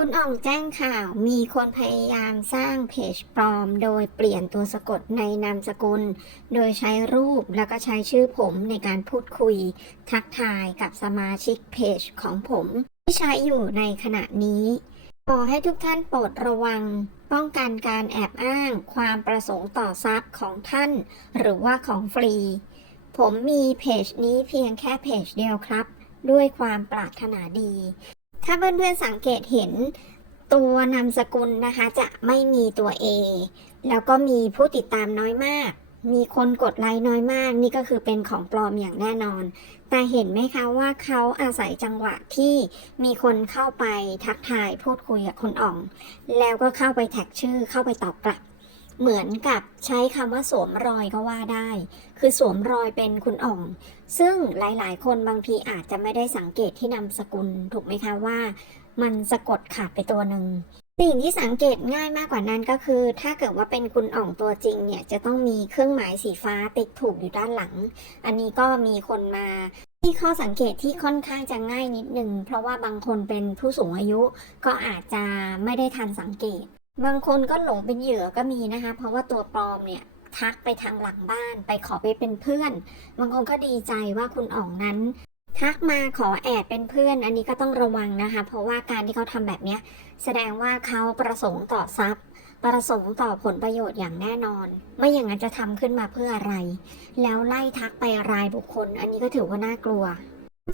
คุณอ่องแจ้งข่าวมีคนพยายามสร้างเพจปลอม โดยเปลี่ยนตัวสะกดในนามสกุล โดยใช้รูปแล้วก็ใช้ชื่อผมในการพูดคุย ทักทายกับสมาชิกเพจของผม ที่ใช้อยู่ในขณะนี้ ขอให้ทุกท่านโปรดระวัง ป้องกันการแอบอ้างความประสงค์ต่อทรัพย์ของท่าน หรือว่าของฟรี ผมมีเพจนี้เพียงแค่เพจเดียวครับ ด้วยความปรารถนาดี ถ้าเพื่อนๆสังเกตเห็นตัวนามสกุลนะคะจะไม่มีตัว A แล้วก็มีผู้ติดตามน้อยมาก มีคนกดไลค์น้อยมาก นี่ก็คือเป็นของปลอมอย่างแน่นอน แต่เห็นไหมคะว่าเขาอาศัยจังหวะที่มีคนเข้าไปทักทายพูดคุยกับคุณอ่อง แล้วก็เข้าไปแท็กชื่อเข้าไปตอบกลับ เหมือนกับใช้คำว่าสวมรอยก็ว่าได้ คือสวมรอยเป็นคุณอ่อง ซึ่งหลาย ๆ คนบางทีอาจจะไม่ได้สังเกตที่นามสกุลถูกไหมคะว่า มันสะกดขาดไปตัวหนึ่งสิ่งที่สังเกตง่ายมากกว่านั้นก็คือ ถ้าเกิดว่าเป็นคุณอ่องตัวจริงเนี่ยจะต้องมีเครื่องหมายสีฟ้าติดถูกอยู่ด้านหลัง อันนี้ก็มีคนมาที่ข้อสังเกตที่ค่อนข้างจะง่ายนิดนึงเพราะว่าบางคนเป็นผู้สูงอายุก็อาจจะไม่ได้ทันสังเกต บางคนก็หลงเป็นเหยื่อก็มีนะคะ เพราะว่าตัวปลอมเนี่ยทักไปทางหลังบ้านไปขอไปเป็นเพื่อน บางคนก็ดีใจว่าคุณอ่องนั้น ทักมาขอแอดเป็นเพื่อน อันนี้ก็ต้องระวังนะคะ เพราะว่าการที่เขาทำแบบนี้แสดงว่าเขาประสงค์ต่อทรัพย์ ประสงค์ต่อผลประโยชน์อย่างแน่นอน ไม่อย่างนั้นจะทำขึ้นมาเพื่ออะไร แล้วไล่ทักไปรายบุคคล อันนี้ก็ถือว่าน่ากลัว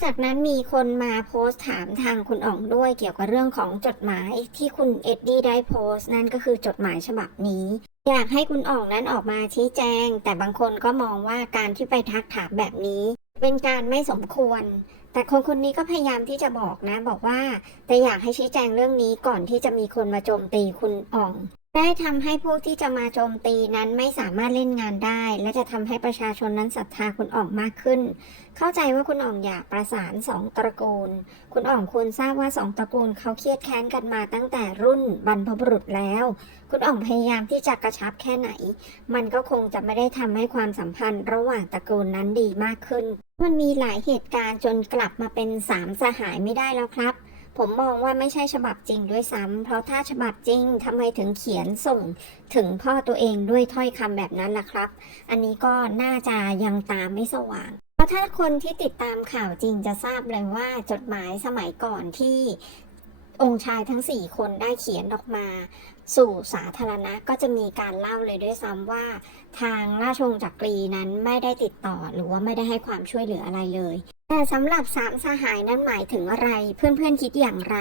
จากนั้นมีคนมาโพสต์ถามทางคุณอ๋องด้วยเกี่ยวกับเรื่องของจดหมายที่คุณเอ็ดดี้ได้โพสต์นั่นก็คือจดหมายฉบับนี้ อยากให้คุณอ๋องนั้นออกมาชี้แจง แต่บางคนก็มองว่าการที่ไปทักถามแบบนี้ เป็นการไม่สมควร แต่คนคนนี้ก็พยายามที่จะบอกนะ บอกว่า แต่อยากให้ชี้แจงเรื่องนี้ก่อนที่จะมีคนมาโจมตีคุณอ่อง ได้ทำให้ผู้ที่จะมาโจมตีนั้นไม่สามารถเล่นงานได้ และจะทำให้ประชาชนนั้นศรัทธาคุณอ่องมากขึ้น เข้าใจว่าคุณอ่องอยากประสานสองตระกูล คุณอ่องควรทราบว่าสองตระกูลเขาเครียดแค้นกันมาตั้งแต่รุ่นบรรพบุรุษแล้ว คุณอ่องพยายามที่จะกระชับแค่ไหน มันก็คงจะไม่ได้ทำให้ความสัมพันธ์ระหว่างตระกูลนั้นดีมากขึ้น มันมีหลายเหตุการณ์จนกลับมาเป็นสามสหายไม่ได้แล้วครับ ผมมองว่าไม่ใช่ฉบับจริงด้วยซ้ำเพราะถ้าฉบับจริงทำไมถึงเขียนส่งถึงพ่อตัวเองด้วยถ้อยคำแบบนั้นล่ะครับ อันนี้ก็น่าจะยังตามไม่สว่าง เพราะถ้าคนที่ติดตามข่าวจริงจะทราบเลยว่าจดหมายสมัยก่อนที่ องค์ชายทั้ง 4 คนได้เขียนออกมา สู่สาธารณะก็จะมีการเล่าเลยด้วยซ้ำว่า ทางราชวงศ์จักรีนั้นไม่ได้ติดต่อหรือว่าไม่ได้ให้ความช่วยเหลืออะไรเลย แต่สำหรับสามสหายนั้นหมายถึงอะไรเพื่อนๆคิดอย่างไร